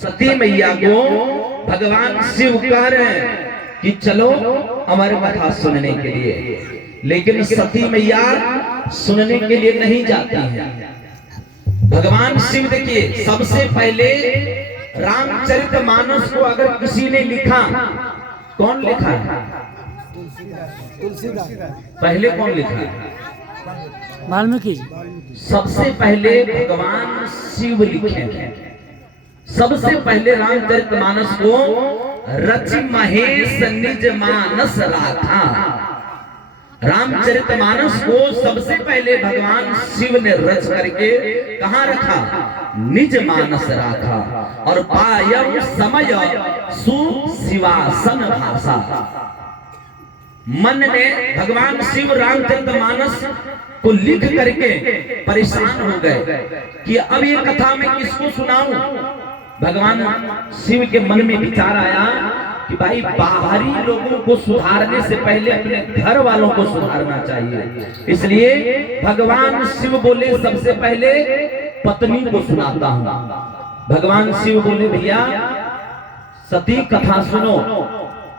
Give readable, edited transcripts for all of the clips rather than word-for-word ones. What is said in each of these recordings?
सती मैया को भगवान शिव कह रहे हैं कि चलो हमारे कथा सुनने के लिए, लेकिन सती मैया सुनने के लिए नहीं जाती हैं। भगवान शिव देखिए, सबसे पहले रामचरितमानस को अगर किसी ने लिखा, कौन लिखा है? तुलसीदास। पहले कौन लिखा? वाल्मीकि। सबसे पहले भगवान शिव लिखे हैं। सबसे पहले रामचरितमानस को रचि महेश निज मानस राखा। रामचरितमानस को सबसे पहले भगवान शिव ने रच करके कहाँ रखा? निज मानस राखा। और पायम समय सुशिवासन भाषा। मन में भगवान शिव रामचरितमानस को लिख करके परेशान हो गए कि अब ये कथा मैं किसको सुनाऊं। भगवान शिव के मन में विचार आया कि भाई बाहरी लोगों को सुधारने से पहले अपने घर वालों को सुधारना चाहिए। इसलिए भगवान शिव बोले सबसे पहले पत्नी को सुनाता हूं। भगवान शिव बोले भैया सती कथा सुनो।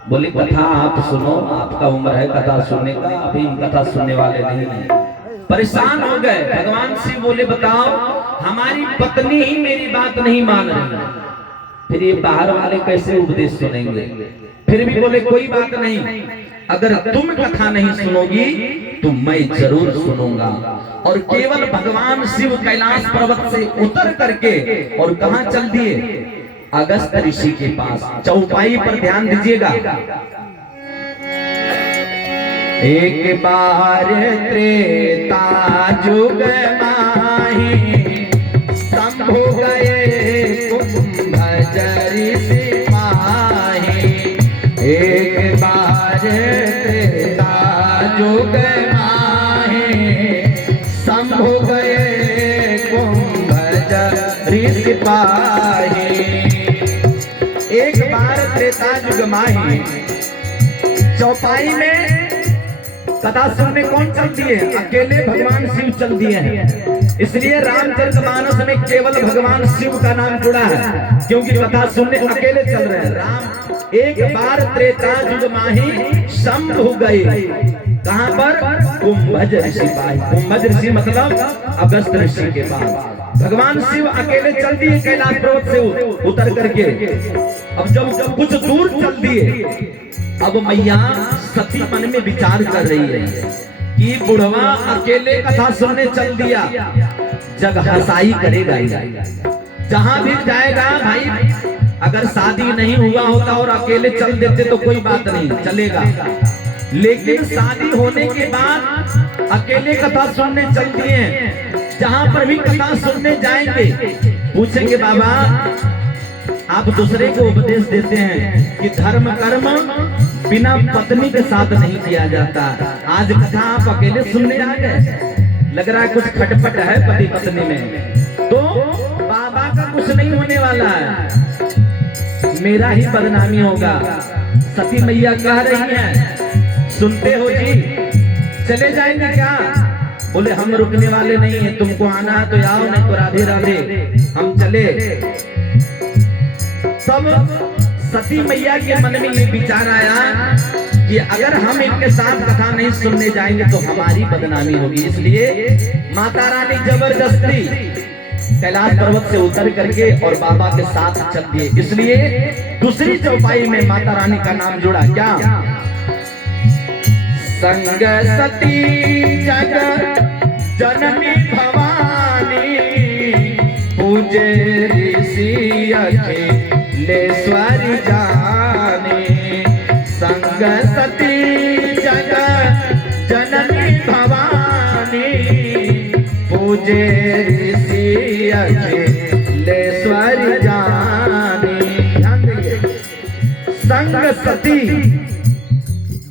बोले कथा आप सुनो, आपका उम्र है कथा सुनने का, अभी कथा सुनने वाले नहीं है। परेशान हो गए। भगवान शिव बोले बताओ, हमारी पत्नी ही मेरी बात नहीं मान रही, फिर ये बाहर वाले कैसे उपदेश सुनेंगे? फिर भी बोले कोई बात नहीं, अगर तुम कथा नहीं सुनोगी तो मैं जरूर सुनूंगा। और केवल भगवान शिव कैलाश पर्वत से उतर करके और कहां चल दिए? अगस्त ऋषि के पास। चौपाई पर ध्यान दीजिएगा। एक बार त्रेता जुग माही शंभु गए कुंभज ऋषि माही। एक बार त्रेता जुग माही शंभु गए कुंभज ऋषि पाही। एक बार त्रेता जुग माही। चौपाई में कथा सुनने कौन चल दिए? अकेले भगवान शिव चल दिए हैं। इसलिए रामचरितमानस में केवल भगवान शिव का नाम जुड़ा है, क्योंकि कथा सुनने अकेले चल रहे हैं। राम एक बार त्रेता युग माही शंभु गए। कहां पर? कुंभज ऋषि पास। कुंभज ऋषि मतलब अगस्त ऋषि के पास। भगवान शिव अकेले चल दिए कैलाश पर्वत से उतर करके। अब जब कुछ दूर चल दिए, अब मैया सती मन में विचार कर रही है कि बुढ़वा अकेले कथा सुनने चल दिया, जग हंसाई करेगा। जहां भी जाएगा भाई, अगर शादी नहीं हुआ होता और अकेले चल देते तो कोई बात नहीं, चलेगा। लेकिन शादी होने के बाद अकेले कथा सुनने चल दिए। जहां पर भी कथा सुनने जाएंगे पूछेंगे बाबा आप दूसरे को उपदेश देते हैं कि धर्म कर्म बिना पत्नी के साथ नहीं किया जाता। आज कथा आप अकेले सुनने आ गए, लग रहा है कुछ खटपट है पति पत्नी में। तो बाबा का कुछ नहीं होने वाला है, मेरा ही बदनामी होगा। सती मैया कह रही हैं, सुनते हो जी, चले जाएंगे क्या? बोले हम रुकने वाले नहीं है, तुमको आना है तो आओ, नहीं तो राधे राधे हम चले। तब सती मैया के मन में ये विचार आया कि अगर हम इनके साथ कथा नहीं सुनने जाएंगे तो हमारी बदनामी होगी। इसलिए माता रानी जबरदस्ती कैलाश पर्वत से उतर करके और बाबा के साथ चल दिए। इसलिए दूसरी चौपाई में माता रानी का नाम जुड़ा। क्या? संग सती जग जननी भवानी पूजे ऋषि अखिलेश्वर जाने। संग सती जग जननी भवानी पूजे ऋषि अखिलेश्वर जाने। ध्यान दीजिए, संग सती,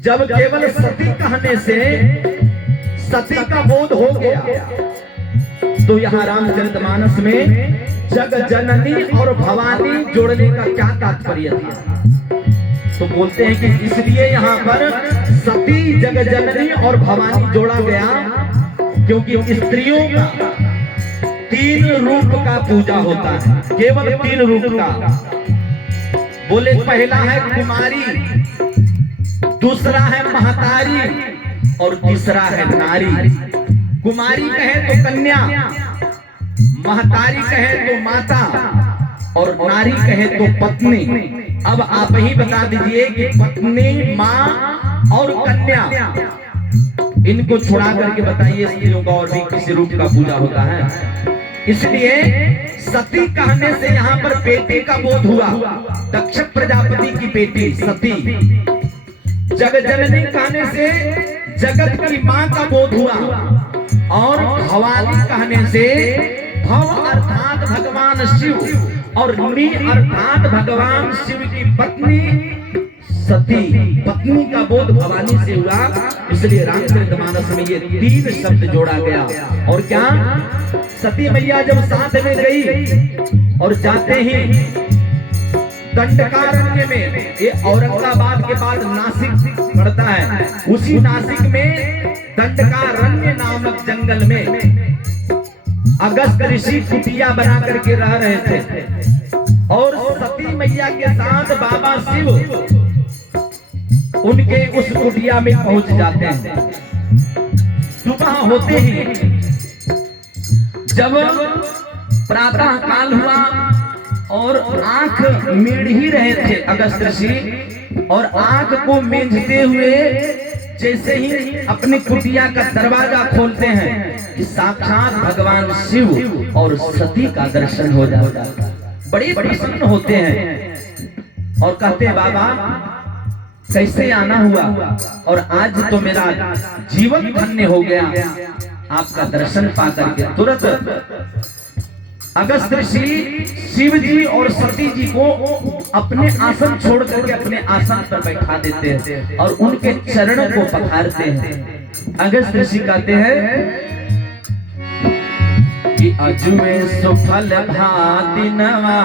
जब केवल सती कहने से सती का बोध हो गया तो यहाँ रामचरितमानस में जग जननी और भवानी जोड़ने का क्या तात्पर्य था? तो बोलते हैं कि इसलिए यहाँ पर सती जग जननी और भवानी जोड़ा गया क्योंकि स्त्रियों का तीन रूप का पूजा होता है, केवल तीन रूप का। बोले पहला है कुमारी, दूसरा है महतारी और तीसरा है नारी। कुमारी कहे तो कन्या, महतारी कहे तो माता और नारी कहे तो पत्नी। अब आप ही बता दीजिए कि पत्नी, माँ और कन्या, इनको छुड़ा करके बताइए स्त्रियों का और भी किसी रूप का पूजा होता है। इसलिए सती कहने से यहाँ पर बेटी का बोध हुआ। दक्ष प्रजापति की बेटी सती। जगजननी कहने से जगत की माँ का बोध हुआ। और भवानी कहने से भव अर्थात भगवान शिव और नी अर्थात भगवान शिव की पत्नी सती। पत्नी का बोध भवानी से हुआ, इसलिए रामचरितमानस में ये तीन शब्द जोड़ा गया। और क्या, सती मैया जब साथ में गई और जाते ही दंडकारण्य में, ये औरंगाबाद के बाद नासिक पड़ता है, उसी नासिक में दंडकारण्य नामक जंगल में अगस्त ऋषि कुटिया बना करके रह रहे थे। और सती मैया के साथ बाबा शिव उनके उस कुटिया में पहुंच जाते हैं। सुबह होते ही जब प्रातः काल हुआ और आंख मेढ़ ही रहे थे अगस्त ऋषि, और आंख को मेंझते हुए जैसे ही अपनी कुटिया का दरवाजा खोलते हैं कि साक्षात भगवान शिव और सती का दर्शन हो जाता है। बड़े प्रसन्न होते हैं और कहते हैं बाबा कैसे आना हुआ, और आज तो मेरा जीवन धन्य हो गया आपका दर्शन पाकर के। तुरंत अगस्त ऋषि शिव जी और सती जी को अपने आसन छोड़ करके अपने आसन पर बैठा देते हैं और उनके चरणों को पखारते हैं। अगस्त ऋषि कहते हैं कि अजुए सुफल भाति नवा